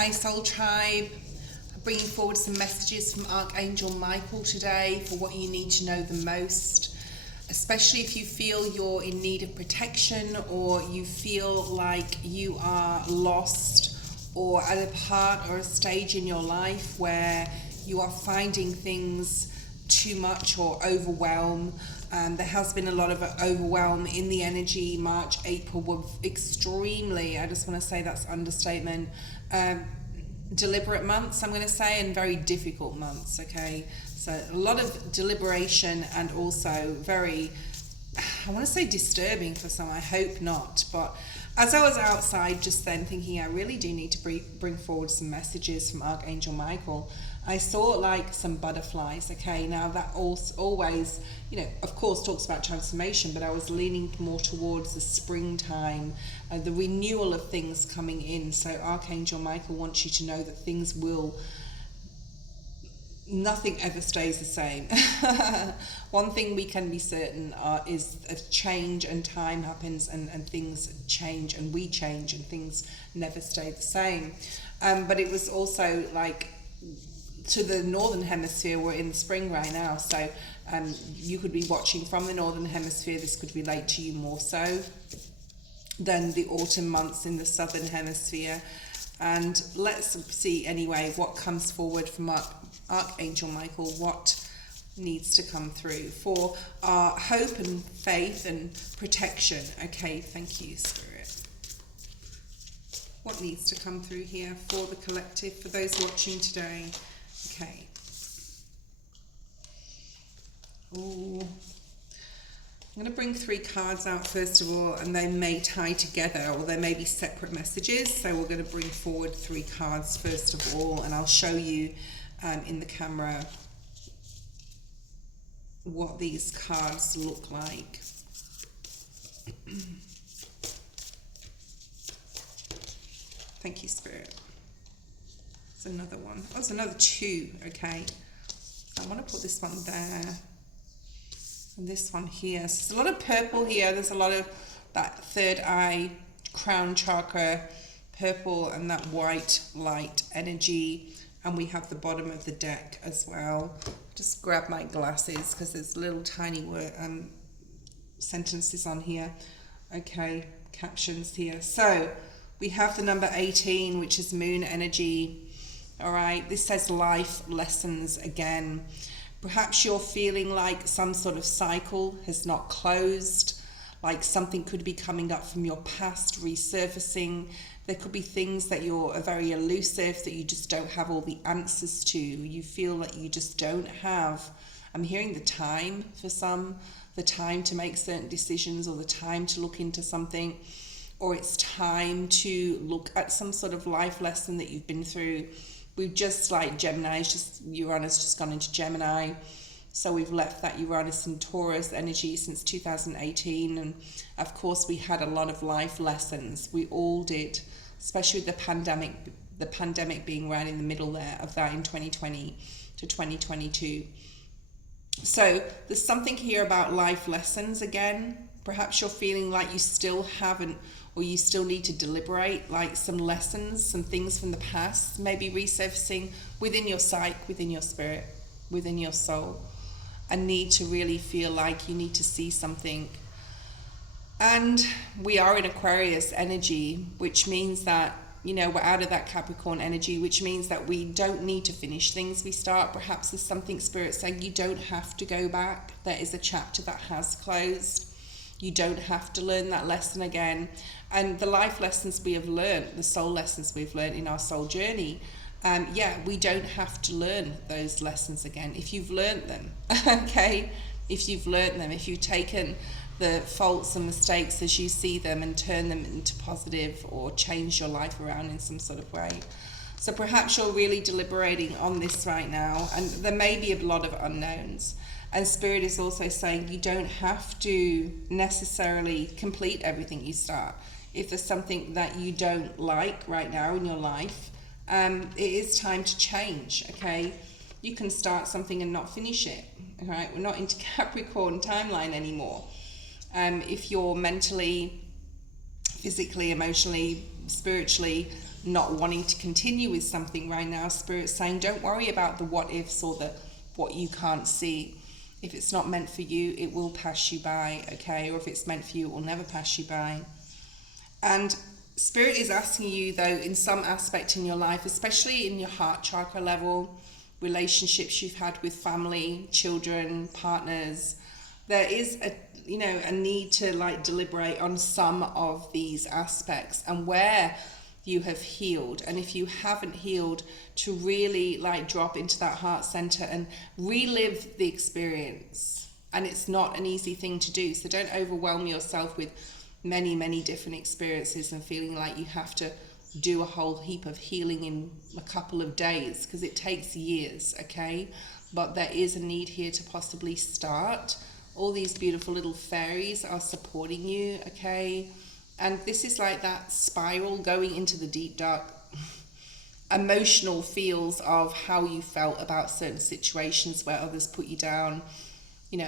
Hi Soul Tribe, bringing forward some messages from Archangel Michael today for what you need to know the most, especially if you feel you're in need of protection or you feel like you are lost or at a part or a stage in your life where you are finding things too much or overwhelm. There has been a lot of overwhelm in the energy. March, April were extremely, I just want to say that's understatement, deliberate months, I'm going to say, and very difficult months, okay? So a lot of deliberation and also very, I want to say disturbing for some, I hope not. But as I was outside just then thinking I really do need to bring forward some messages from Archangel Michael, I saw like some butterflies, okay? Now that always, you know, of course talks about transformation, but I was leaning more towards the springtime, the renewal of things coming in. So Archangel Michael wants you to know that things will, nothing ever stays the same. One thing we can be certain is a change, and time happens, and things change, and we change, and things never stay the same. But it was also like, to the northern hemisphere, we're in spring right now, so you could be watching from the northern hemisphere. This could relate to you more so than the autumn months in the southern hemisphere. And let's see anyway what comes forward from Archangel Michael, what needs to come through for our hope and faith and protection. Okay, thank you, Spirit. What needs to come through here for the collective, for those watching today? Okay. Ooh. I'm going to bring 3 cards out first of all, and they may tie together or they may be separate messages. So we're going to bring forward 3 cards first of all, and I'll show you in the camera what these cards look like. Thank you, Spirit. There's another one. Oh, there's another 2. Okay. I want to put this one there. And this one here. So there's a lot of purple here. There's a lot of that third eye, crown chakra, purple, and that white light energy. And we have the bottom of the deck as well. Just grab my glasses because there's little tiny sentences on here. Okay, captions here. So we have the number 18, which is moon energy. All right, this says life lessons again. Perhaps you're feeling like some sort of cycle has not closed, like something could be coming up from your past, resurfacing. There could be things that are very elusive, that you just don't have all the answers to. You feel that you just don't have, I'm hearing the time for some, the time to make certain decisions, or the time to look into something, or it's time to look at some sort of life lesson that you've been through. We've just, like Gemini's, Uranus just gone into Gemini. So we've left that Uranus and Taurus energy since 2018. And of course we had a lot of life lessons. We all did, especially with the pandemic being right in the middle there of that in 2020 to 2022. So there's something here about life lessons again. Perhaps you're feeling like you still haven't, or you still need to deliberate, like some lessons, some things from the past, maybe resurfacing within your psyche, within your spirit, within your soul, and need to really feel like you need to see something. And we are in Aquarius energy, which means that, you know, we're out of that Capricorn energy, which means that we don't need to finish things we start. Perhaps there's something Spirit saying you don't have to go back. There is a chapter that has closed. You don't have to learn that lesson again. And the life lessons we have learned, the soul lessons we've learned in our soul journey, we don't have to learn those lessons again. If you've learned them, okay? If you've learned them, if you've taken the faults and mistakes as you see them and turn them into positive, or change your life around in some sort of way. So perhaps you're really deliberating on this right now, and there may be a lot of unknowns. And Spirit is also saying you don't have to necessarily complete everything you start. If there's something that you don't like right now in your life, it is time to change, okay? You can start something and not finish it, all right? We're not into Capricorn timeline anymore. If you're mentally, physically, emotionally, spiritually not wanting to continue with something right now. Spirit's saying, don't worry about the what ifs or the what you can't see. If it's not meant for you, it will pass you by, okay? Or if it's meant for you, it will never pass you by. And Spirit is asking you, though, in some aspect in your life, especially in your heart chakra level, relationships you've had with family, children, partners, there is a need to like deliberate on some of these aspects and where you have healed. And if you haven't healed, to really like drop into that heart center and relive the experience. And it's not an easy thing to do, so don't overwhelm yourself with many different experiences and feeling like you have to do a whole heap of healing in a couple of days, because it takes years, okay? But there is a need here to possibly start. All these beautiful little fairies are supporting you, okay? And this is like that spiral going into the deep dark emotional feels of how you felt about certain situations where others put you down,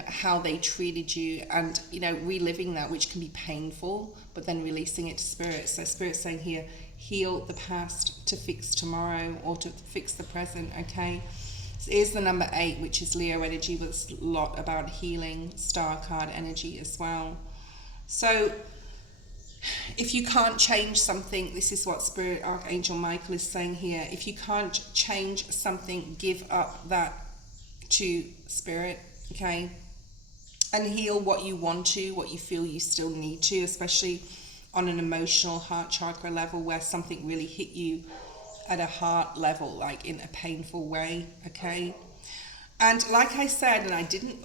how they treated you, and reliving that, which can be painful, but then releasing it to Spirit. So Spirit's saying here, heal the past to fix tomorrow, or to fix the present, okay? So here's the number 8, which is Leo energy, but it's a lot about healing, star card energy as well. So if you can't change something, this is what Spirit Archangel Michael is saying here. If you can't change something, give up that to Spirit, okay? And heal what you want to, what you feel you still need to, especially on an emotional heart chakra level where something really hit you at a heart level, like in a painful way, okay? And like I said, and I didn't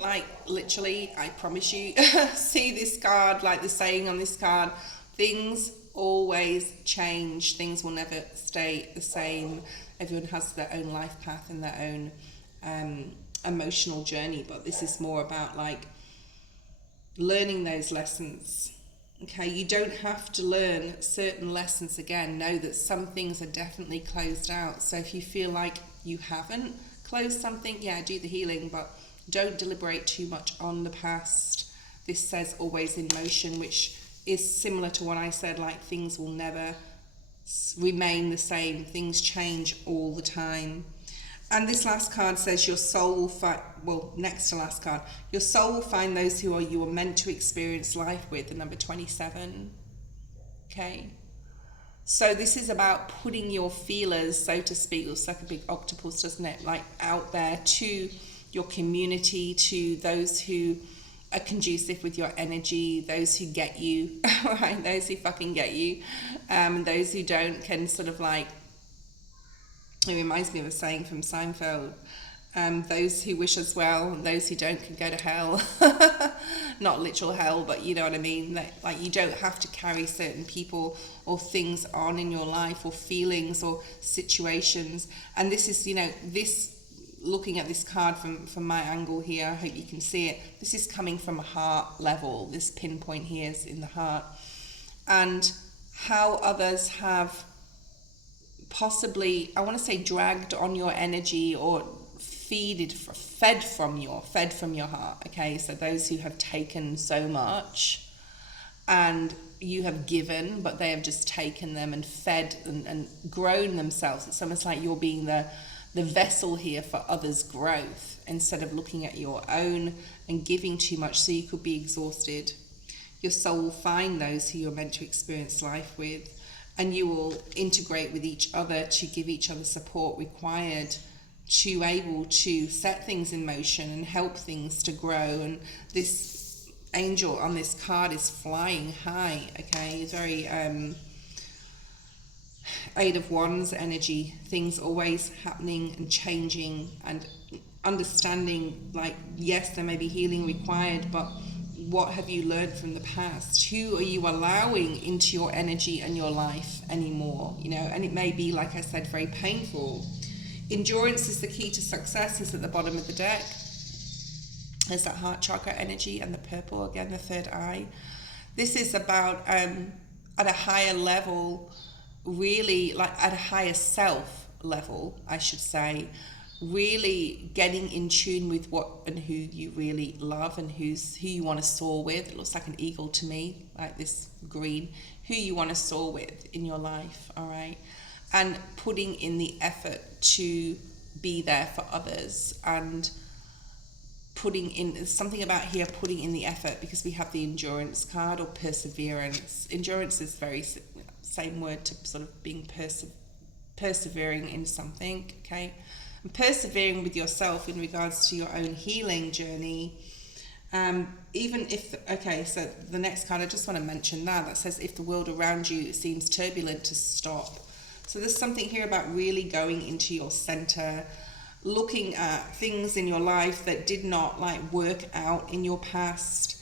literally, I promise you, see this card, like the saying on this card, things always change. Things will never stay the same. Everyone has their own life path and their own emotional journey, but this is more about like learning those lessons. Okay, you don't have to learn certain lessons again. Know that some things are definitely closed out. So if you feel like you haven't closed something, yeah, do the healing, but don't deliberate too much on the past. This says always in motion, which is similar to what I said, like things will never remain the same. Things change all the time. And this last card says your soul will find, well, next to last card, your soul will find those who you are meant to experience life with, the number 27. Okay. So this is about putting your feelers, so to speak, looks like a big octopus, doesn't it? Like out there to your community, to those who are conducive with your energy, those who get you, right? Those who fucking get you. Those who don't can sort of like, it reminds me of a saying from Seinfeld, those who wish us well, and those who don't can go to hell. Not literal hell, but you know what I mean? Like you don't have to carry certain people or things on in your life, or feelings or situations. And this is, this, looking at this card from my angle here, I hope you can see it. This is coming from a heart level. This pinpoint here is in the heart. And how others have possibly, I want to say, dragged on your energy or fed from your heart, okay? So those who have taken so much and you have given, but they have just taken them and fed and grown themselves. It's almost like you're being the vessel here for others' growth, instead of looking at your own and giving too much, so you could be exhausted. Your soul will find those who you're meant to experience life with, and you will integrate with each other to give each other support required to able to set things in motion and help things to grow. And this angel on this card is flying high, okay? It's very Eight of Wands energy, things always happening and changing, and understanding, like, yes, there may be healing required, but what have you learned from the past? Who are you allowing into your energy and your life anymore? And it may be, like I said, very painful. Endurance is the key to success is at the bottom of the deck. There's that heart chakra energy, and the purple, again, the third eye. This is about, at a higher level, really, like at a higher self level, I should say, really getting in tune with what and who you really love, and who you want to soar with. It looks like an eagle to me, like this green, who you want to soar with in your life, all right? and putting in the effort to be there for others, and putting in something about here, putting in the effort, because we have the endurance card, or perseverance. Endurance is very same word to sort of being persevering in something, okay? And persevering with yourself in regards to your own healing journey. Even if, okay, so the next card, I just want to mention that says, if the world around you seems turbulent, to stop. So there's something here about really going into your center, looking at things in your life that did not work out in your past,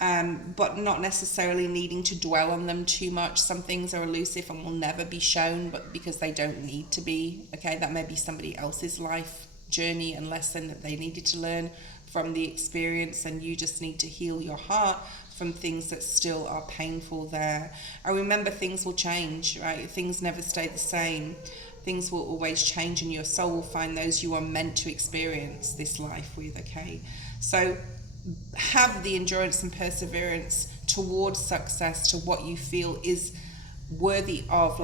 but not necessarily needing to dwell on them too much. Some things are elusive and will never be shown, but because they don't need to be, okay? That may be somebody else's life journey and lesson that they needed to learn from the experience, and you just need to heal your heart from things that still are painful there. And remember, things will change, right? Things never stay the same. Things will always change, and your soul will find those you are meant to experience this life with, okay? So have the endurance and perseverance towards success, to what you feel is worthy of,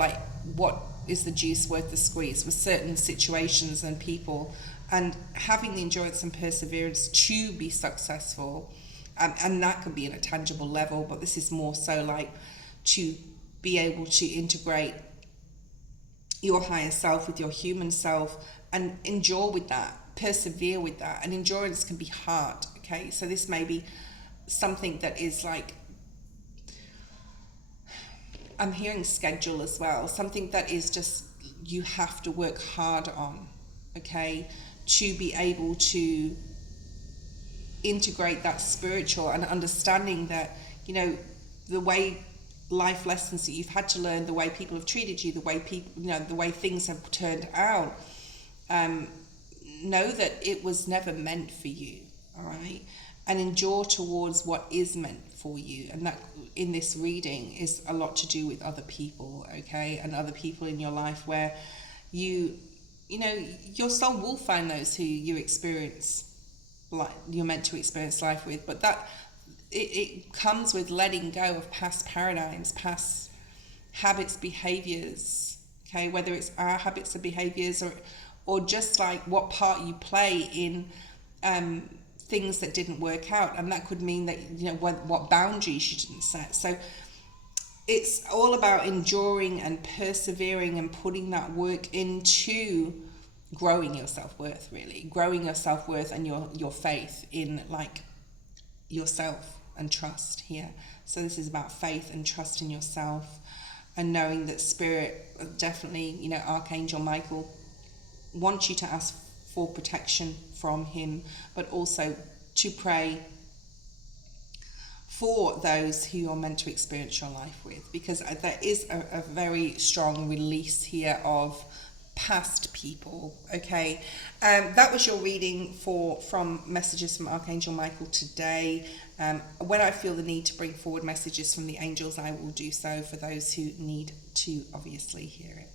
what is the juice worth the squeeze with certain situations and people, and having the endurance and perseverance to be successful. And that can be on a tangible level, but this is more so to be able to integrate your higher self with your human self, and endure with that, persevere with that. And endurance can be hard, okay? So this may be something that is I'm hearing schedule as well, something that is just, you have to work hard on, okay, to be able to integrate that spiritual and understanding that, the way life lessons that you've had to learn, the way people have treated you, the way people, the way things have turned out, know that it was never meant for you, all right? And endure towards what is meant for you. And that, in this reading, is a lot to do with other people, okay? And other people in your life where your soul will find those who you experience, you're meant to experience life with, but that it comes with letting go of past paradigms, past habits, behaviors, okay? Whether it's our habits or behaviors, or just what part you play in things that didn't work out, and that could mean that what boundaries you didn't set. So it's all about enduring and persevering and putting that work into growing your self-worth, really growing your self-worth and your faith in yourself, and trust here. So this is about faith and trust in yourself, and knowing that spirit, definitely, Archangel Michael wants you to ask for protection from him, but also to pray for those who you're meant to experience your life with, because there is a very strong release here of past people, okay? That was your reading from messages from Archangel Michael today. When I feel the need to bring forward messages from the angels, I will do so for those who need to obviously hear it.